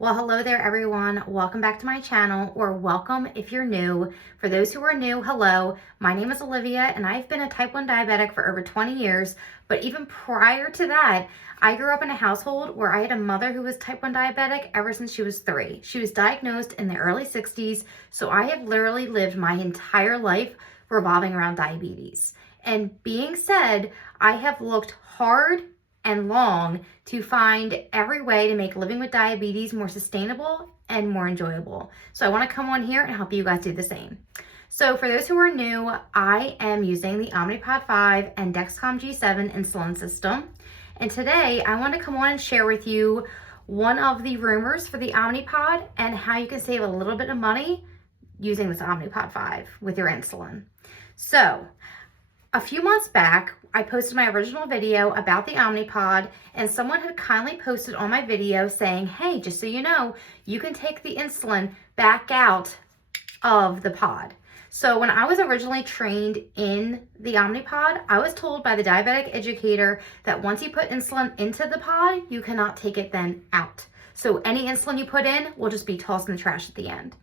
Well, hello there everyone. Welcome back to my channel, or welcome if you're new. For those who are new, hello. My name is Olivia and I've been a type 1 diabetic for over 20 years. But even prior to that, I grew up in a household where I had a mother who was type 1 diabetic ever since she was 3. She was diagnosed in the early 60s, so I have literally lived my entire life revolving around diabetes. And being said, I have looked hard and long to find every way to make living with diabetes more sustainable and more enjoyable. So I want to come on here and help you guys do the same. So for those who are new, I am using the Omnipod 5 and Dexcom G7 insulin system. And today I want to come on and share with you one of the rumors for the Omnipod and how you can save a little bit of money using this Omnipod 5 with your insulin. So a few months back, I posted my original video about the Omnipod, and someone had kindly posted on my video saying, hey, just so you know, you can take the insulin back out of the pod. So when I was originally trained in the Omnipod, I was told by the diabetic educator that once you put insulin into the pod, you cannot take it then out. So any insulin you put in will just be tossed in the trash at the end.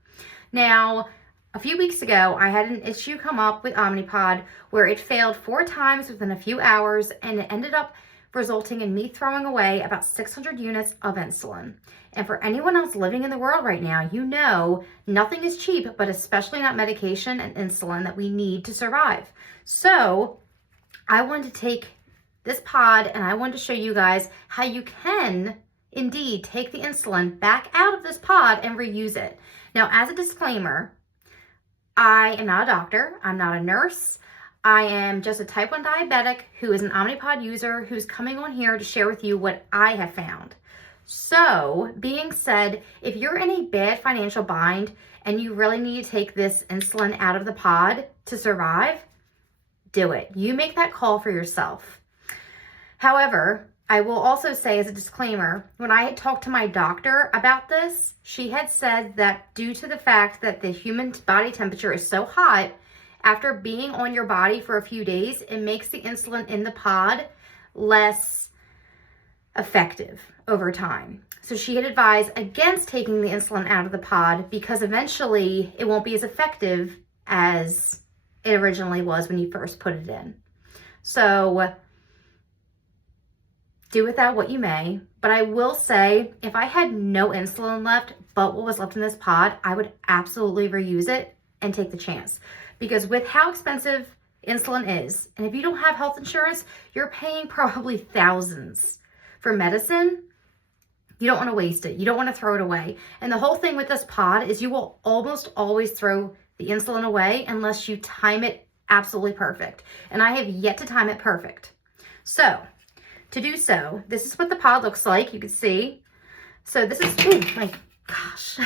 Now, a few weeks ago, I had an issue come up with Omnipod where it failed 4 times within a few hours, and it ended up resulting in me throwing away about 600 units of insulin. And for anyone else living in the world right now, you know nothing is cheap, but especially not medication and insulin that we need to survive. So I wanted to take this pod and I wanted to show you guys how you can indeed take the insulin back out of this pod and reuse it. Now, as a disclaimer, I am not a doctor, I'm not a nurse, I am just a type 1 diabetic who is an Omnipod user who's coming on here to share with you what I have found. So, being said, if you're in a bad financial bind and you really need to take this insulin out of the pod to survive, do it. You make that call for yourself. However, I will also say as a disclaimer, when I had talked to my doctor about this, she had said that due to the fact that the human body temperature is so hot, after being on your body for a few days, it makes the insulin in the pod less effective over time. So she had advised against taking the insulin out of the pod because eventually it won't be as effective as it originally was when you first put it in. So do with that what you may, but I will say if I had no insulin left but what was left in this pod, I would absolutely reuse it and take the chance. Because with how expensive insulin is, and if you don't have health insurance, you're paying probably thousands for medicine. You don't want to waste it. You don't want to throw it away. And the whole thing with this pod is you will almost always throw the insulin away unless you time it absolutely perfect. And I have yet to time it perfect. So to do so, this is what the pod looks like. You can see. So this is, oh my gosh,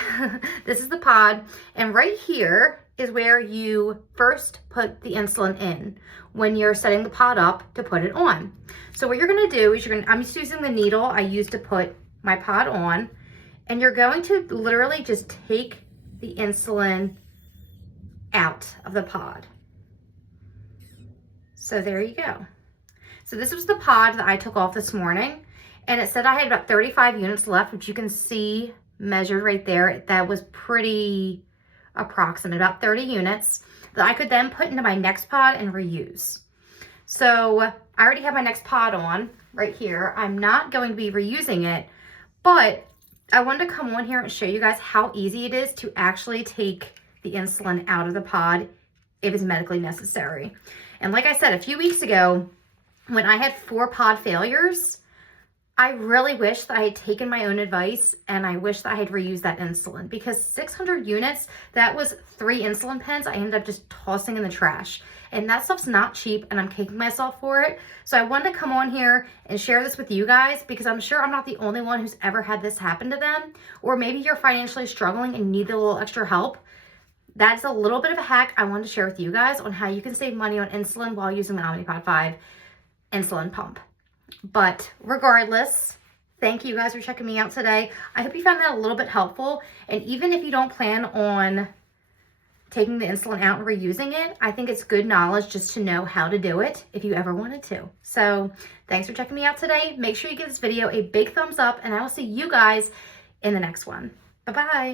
this is the pod. And right here is where you first put the insulin in when you're setting the pod up to put it on. So what you're going to do is I'm just using the needle I used to put my pod on, and you're going to literally just take the insulin out of the pod. So there you go. So this was the pod that I took off this morning, and it said I had about 35 units left, which you can see measured right there. That was pretty approximate, about 30 units that I could then put into my next pod and reuse. So I already have my next pod on right here. I'm not going to be reusing it, but I wanted to come on here and show you guys how easy it is to actually take the insulin out of the pod if it's medically necessary. And like I said, a few weeks ago, when I had 4 pod failures, I really wish that I had taken my own advice and I wish that I had reused that insulin, because 600 units, that was 3 insulin pens I ended up just tossing in the trash. And that stuff's not cheap and I'm kicking myself for it. So I wanted to come on here and share this with you guys because I'm sure I'm not the only one who's ever had this happen to them. Or maybe you're financially struggling and need a little extra help. That's a little bit of a hack I wanted to share with you guys on how you can save money on insulin while using the Omnipod 5 insulin pump. But regardless, thank you guys for checking me out today. I hope you found that a little bit helpful. And even if you don't plan on taking the insulin out and reusing it, I think it's good knowledge just to know how to do it if you ever wanted to. So thanks for checking me out today. Make sure you give this video a big thumbs up, and I will see you guys in the next one. Bye-bye.